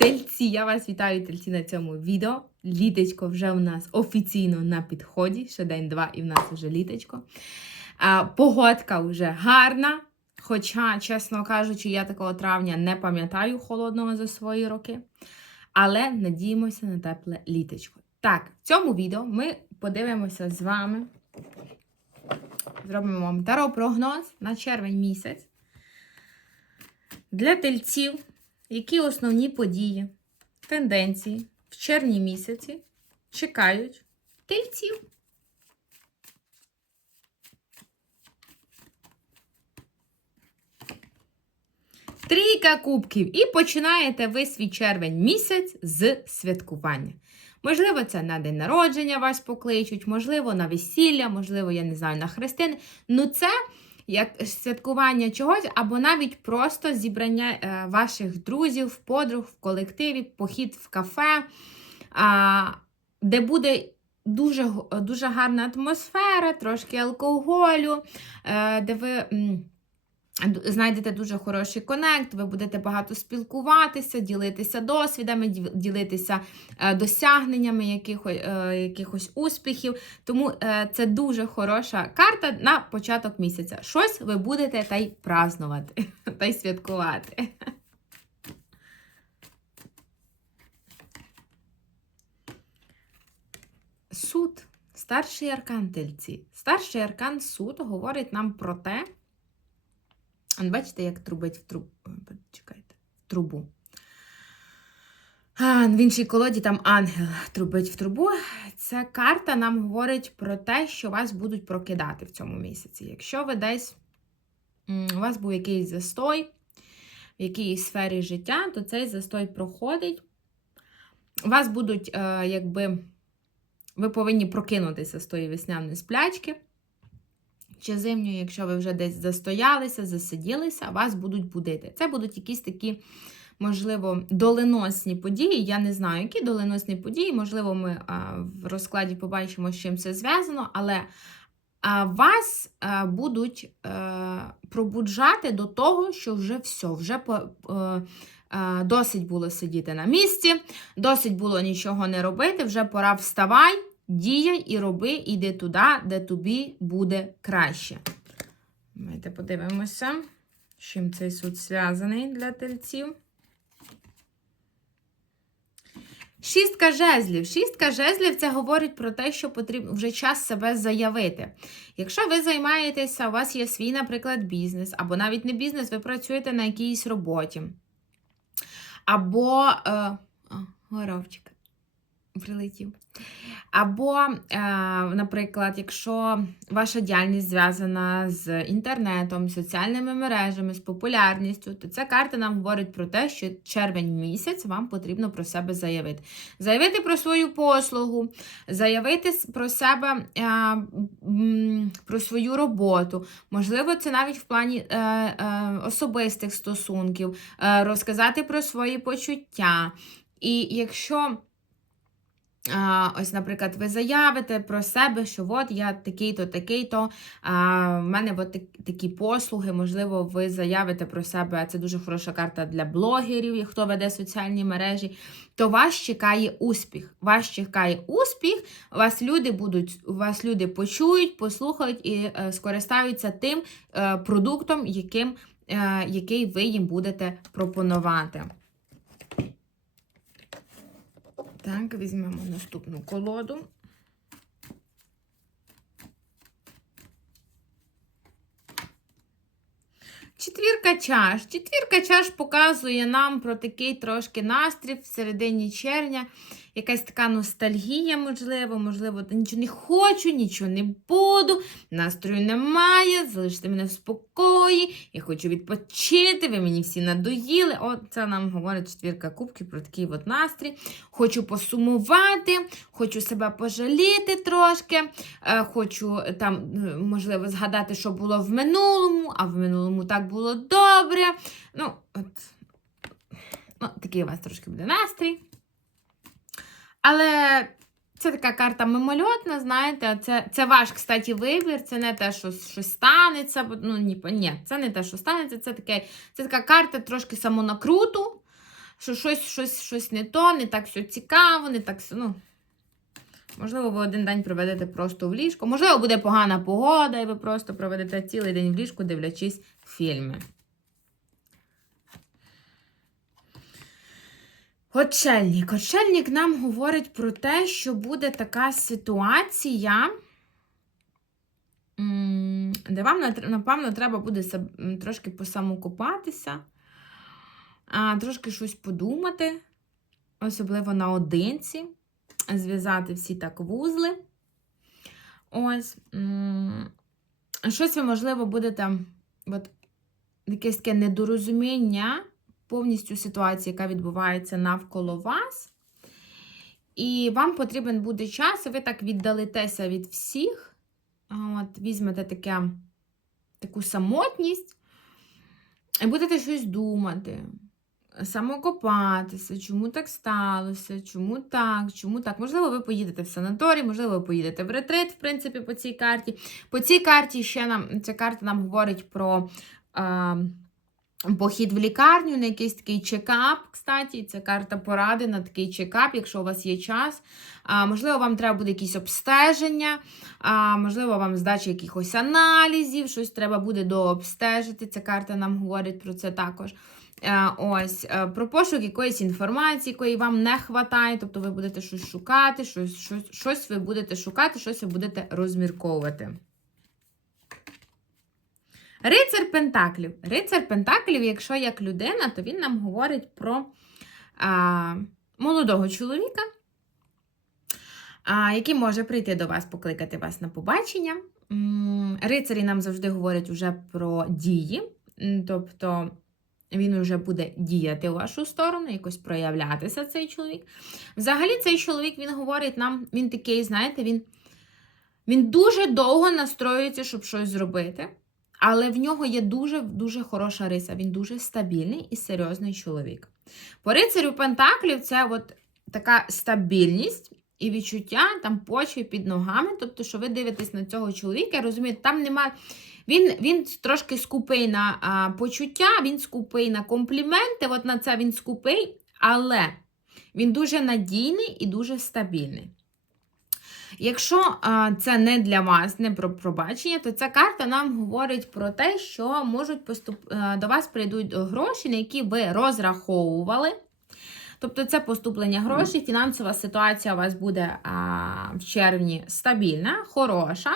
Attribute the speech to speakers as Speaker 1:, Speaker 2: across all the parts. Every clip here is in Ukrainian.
Speaker 1: Тельці, я вас вітаю, тельці, на цьому відео. Літечко вже у нас офіційно на підході. Ще день-два, і в нас вже літечко. Погодка вже гарна. Хоча, чесно кажучи, я такого травня не пам'ятаю холодного за свої роки. Але надіємося на тепле літечко. Так, в цьому відео ми подивимося з вами. Зробимо вам таро-прогноз на червень місяць. Для тельців, які основні події, тенденції в червні місяці чекають тельців. Трійка кубків. І починаєте ви свій червень місяць з святкування. Можливо, це на день народження вас покличуть, можливо, на весілля, можливо, я не знаю, на хрестини. Ну, це як святкування чогось, або навіть просто зібрання е, ваших друзів, подруг в колективі, похід в кафе, де буде дуже, дуже гарна атмосфера, трошки алкоголю, е, де ви. Знайдете дуже хороший конект, ви будете багато спілкуватися, ділитися досвідами, ділитися е, досягненнями якихось, е, якихось успіхів. Тому е, це дуже хороша карта на початок місяця. Щось ви будете та й празнувати, та й святкувати. Суд. Старший аркан тельці. Старший аркан суд говорить нам про те, бачите, як трубить в трубу. Чекайте, в трубу. А, в іншій колоді там ангел трубить в трубу. Ця карта нам говорить про те, що вас будуть прокидати в цьому місяці. Якщо ви десь у вас був якийсь застой в якійсь сфері життя, то цей застой проходить. Вас будуть, е, якби, ви повинні прокинутися з тої весняної сплячки чи зимньої, якщо ви вже десь застоялися, засиділися, вас будуть будити. Це будуть якісь такі, можливо, доленосні події. Я не знаю, які доленосні події. Можливо, ми в розкладі побачимо, з чим це зв'язано, але вас будуть а, пробуджати до того, що вже все, вже по. е, е, Досить було сидіти на місці, досить було нічого не робити, вже пора вставай, діяй і роби, іди туди, де тобі буде краще. Давайте подивимося, з чим цей суд зв'язаний для тельців. Шістка жезлів. Шістка жезлів це говорить про те, що потрібно вже час себе заявити. Якщо ви займаєтеся, у вас є свій, наприклад, бізнес, або навіть не бізнес, ви працюєте на якійсь роботі. Або е, а, горовчик прилетів. Або, е, наприклад, якщо ваша діяльність зв'язана з інтернетом, соціальними мережами, з популярністю, то ця карта нам говорить про те, що червень місяць вам потрібно про себе заявити. Заявити про свою послугу, заявити про себе, е, про свою роботу. Можливо, це навіть в плані е, особистих стосунків, розказати про свої почуття. І якщо ось, наприклад, ви заявите про себе, що от я такий-то, такий-то, в мене от такі послуги, можливо, ви заявите про себе, це дуже хороша карта для блогерів, хто веде соціальні мережі, то вас чекає успіх. Вас чекає успіх, вас люди будуть, вас люди почують, послухають і е, скористаються тим е, продуктом, яким, е, який ви їм будете пропонувати. Так, візьмемо наступну колоду. Четвірка чаш. Четвірка чаш показує нам про такий трошки настрій в середині червня. Якась така ностальгія, можливо, можливо, нічого не хочу, нічого не буду, настрою немає, залиште мене в спокої, я хочу відпочити, ви мені всі надоїли. От це нам говорить четвірка кубків про такий от настрій. Хочу посумувати, хочу себе пожаліти трошки, е, хочу там, е, можливо, згадати, що було в минулому, а в минулому так було добре. Ну, от, ну такий у вас трошки буде настрій. Але це така карта мимольотна, знаєте, це, це ваш, кстати, вибір, це не те, що щось станеться. Ну, ні, ні, це не те, що станеться, це, таке, це така карта трошки самонакруту, що щось, щось, щось не то, не так все цікаво, не так. Ну, можливо, ви один день проведете просто в ліжку. Можливо, буде погана погода, і ви просто проведете цілий день в ліжку, дивлячись фільми. Очельник. Очельник нам говорить про те, що буде така ситуація, де вам, напевно, треба буде трошки посамокопатися, трошки щось подумати, особливо наодинці, зв'язати всі так вузли. Ось. Щось ви, можливо, будете от, якесь таке недорозуміння повністю ситуації, яка відбувається навколо вас. І вам потрібен буде час, і ви так віддалитеся від всіх. От, візьмете таке, таку самотність і будете щось думати, самокопатися, чому так сталося, чому так, чому так. Можливо, ви поїдете в санаторій, можливо, ви поїдете в ретрит, в принципі, по цій карті. По цій карті ще нам ця карта нам говорить про. Е, Похід в лікарню на якийсь такий чекап, кстати, це карта поради на такий чекап, якщо у вас є час. А, Можливо, вам треба буде якісь обстеження, а, можливо, вам здача якихось аналізів, щось треба буде дообстежити. Ця карта нам говорить про це також. Е, Ось, е, про пошук якоїсь інформації, якої вам не вистачає, тобто ви будете щось шукати, щось, щось, щось ви будете шукати, щось ви будете розмірковувати. Рицар Пентаклів. Рицар Пентаклів, якщо як людина, то він нам говорить про а, молодого чоловіка, а, який може прийти до вас, покликати вас на побачення. Рицарі нам завжди говорять вже про дії, тобто він вже буде діяти в вашу сторону, якось проявлятися цей чоловік. Взагалі, цей чоловік він говорить нам, він такий, знаєте, він, він дуже довго настроюється, щоб щось зробити. Але в нього є дуже-дуже хороша риса. Він дуже стабільний і серйозний чоловік. По рицарю Пентаклів це от така стабільність і відчуття там почви під ногами. Тобто, що ви дивитесь на цього чоловіка, розумієте, там немає. Він він трошки скупий на а, почуття, він скупий на компліменти. От на це він скупий, але він дуже надійний і дуже стабільний. Якщо це не для вас, не про пробачення, то ця карта нам говорить про те, що можуть поступ... до вас прийдуть гроші, на які ви розраховували. Тобто це поступлення грошей, фінансова ситуація у вас буде а, в червні стабільна, хороша.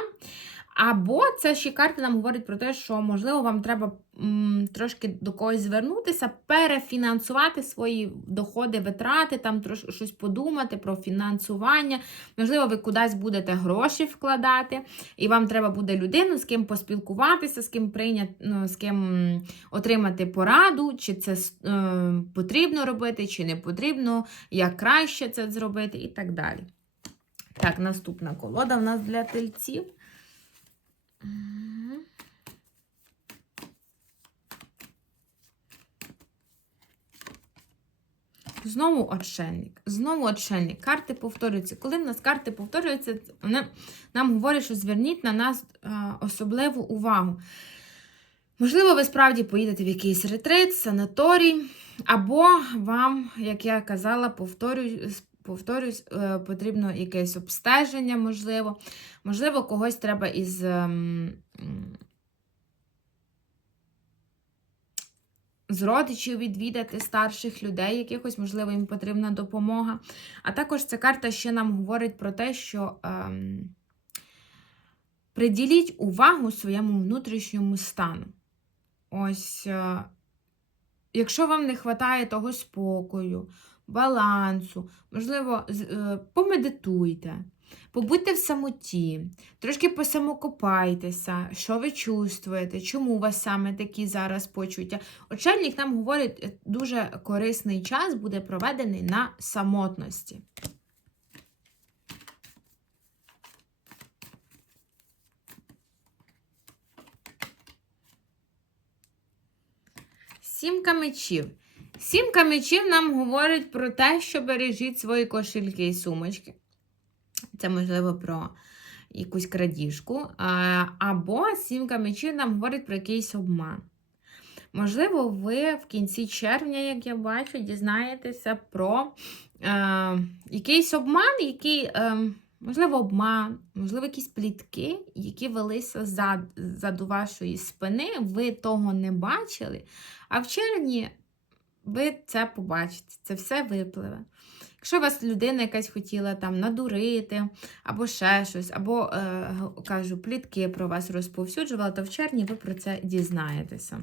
Speaker 1: Або це ще карта нам говорить про те, що, можливо, вам треба м, трошки до когось звернутися, перефінансувати свої доходи, витрати, там трош, щось подумати про фінансування. Можливо, ви кудись будете гроші вкладати, і вам треба буде людину, з ким поспілкуватися, з ким прийняти, ну, з ким отримати пораду, чи це е, потрібно робити, чи не потрібно, як краще це зробити, і так далі. Так, наступна колода в нас для тельців. Знову отшельник. Знову отшельник. Карти повторюються. Коли в нас карти повторюються, вони нам говорять, що зверніть на нас а, особливу увагу. Можливо, ви справді поїдете в якийсь ретрит, санаторій, або вам, як я казала, повторюсь, повторюсь, е, потрібно якесь обстеження, можливо. Можливо, когось треба із з родичів відвідати старших людей, якихось, можливо, їм потрібна допомога. А також ця карта ще нам говорить про те, що ем, приділіть увагу своєму внутрішньому стану. Ось, е, якщо вам не вистачає того спокою, балансу, можливо, е, помедитуйте. Побудьте в самоті, трошки посамокопайтеся, що ви чувствуєте, чому у вас саме такі зараз почуття. Очельник нам говорить, е, дуже корисний час буде проведений на самотності. Сімка мечів. Сімка мечів нам говорить про те, що бережіть свої кошельки і сумочки. Це, можливо, про якусь крадіжку. Або сімка мечів нам говорить про якийсь обман. Можливо, ви в кінці червня, як я бачу, дізнаєтеся про е, якийсь обман, який, е, можливо, обман, можливо, якісь плітки, які велися зад, заду вашої спини, ви того не бачили. А в червні ви це побачите, це все випливе. Якщо вас людина якась хотіла там надурити, або ще щось, або, е, кажу, плітки про вас розповсюджувала, то в червні ви про це дізнаєтеся.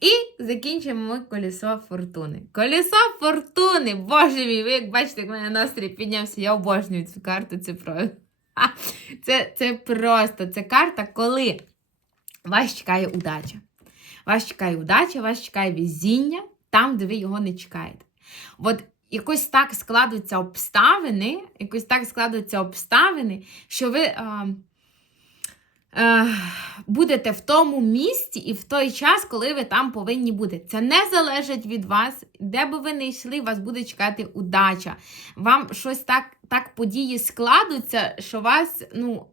Speaker 1: І закінчимо ми колесо фортуни. Колесо фортуни! Боже мій, ви як бачите, як в мене настрій піднявся, я обожнюю цю карту цифрою. Це, це просто це карта, коли вас чекає удача. Вас чекає удача, вас чекає везіння там, де ви його не чекаєте. От якось так складуються обставини, якось так складуються обставини, що ви. А, будете в тому місці і в той час, коли ви там повинні бути. Це не залежить від вас. Де би ви не йшли, вас буде чекати удача. Вам щось так, так події складуться, що вас, ну.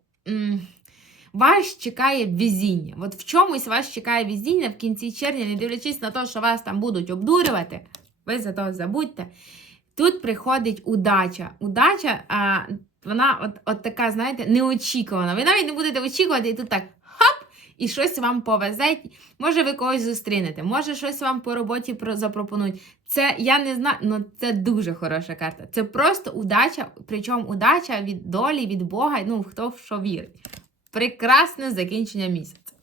Speaker 1: Вас чекає везіння. От в чомусь вас чекає везіння в кінці червня, не дивлячись на те, що вас там будуть обдурювати, ви за то забудьте. Тут приходить удача. Удача, а, вона от, от така, знаєте, неочікувана. Ви навіть не будете очікувати, і тут так хоп, і щось вам повезе. Може, ви когось зустрінете, може, щось вам по роботі запропонують. Це я не знаю, ну це дуже хороша карта. Це просто удача, причому удача від долі, від Бога, ну хто в що вірить. Прекрасне закінчення місяця.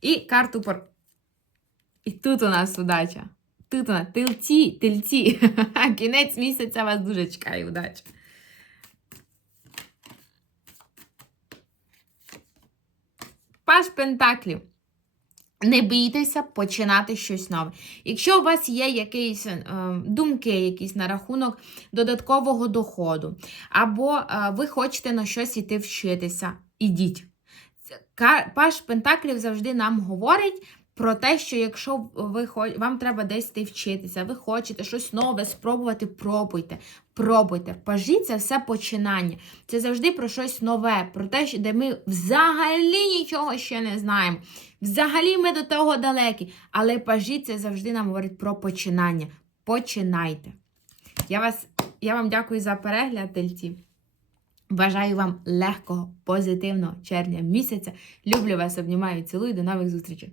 Speaker 1: І карту пор. І тут у нас удача. Тут вона, тильці, тильці. Кінець місяця вас дуже чекає удача. Паш Пентаклів. Не бійтеся починати щось нове. Якщо у вас є якісь е, думки, якісь на рахунок додаткового доходу, або е, ви хочете на щось іти вчитися, ідіть. Паш Пентаклів завжди нам говорить про те, що якщо ви вам треба десь йти вчитися, ви хочете щось нове спробувати, пробуйте. Пробуйте. Пажі це все починання. Це завжди про щось нове, про те, де ми взагалі нічого ще не знаємо. Взагалі ми до того далекі. Але пажі це завжди нам говорить про починання. Починайте. Я, вас, я вам дякую за перегляд, тельці. Бажаю вам легкого, позитивного червня місяця. Люблю вас, обнімаю, цілую. До нових зустрічей.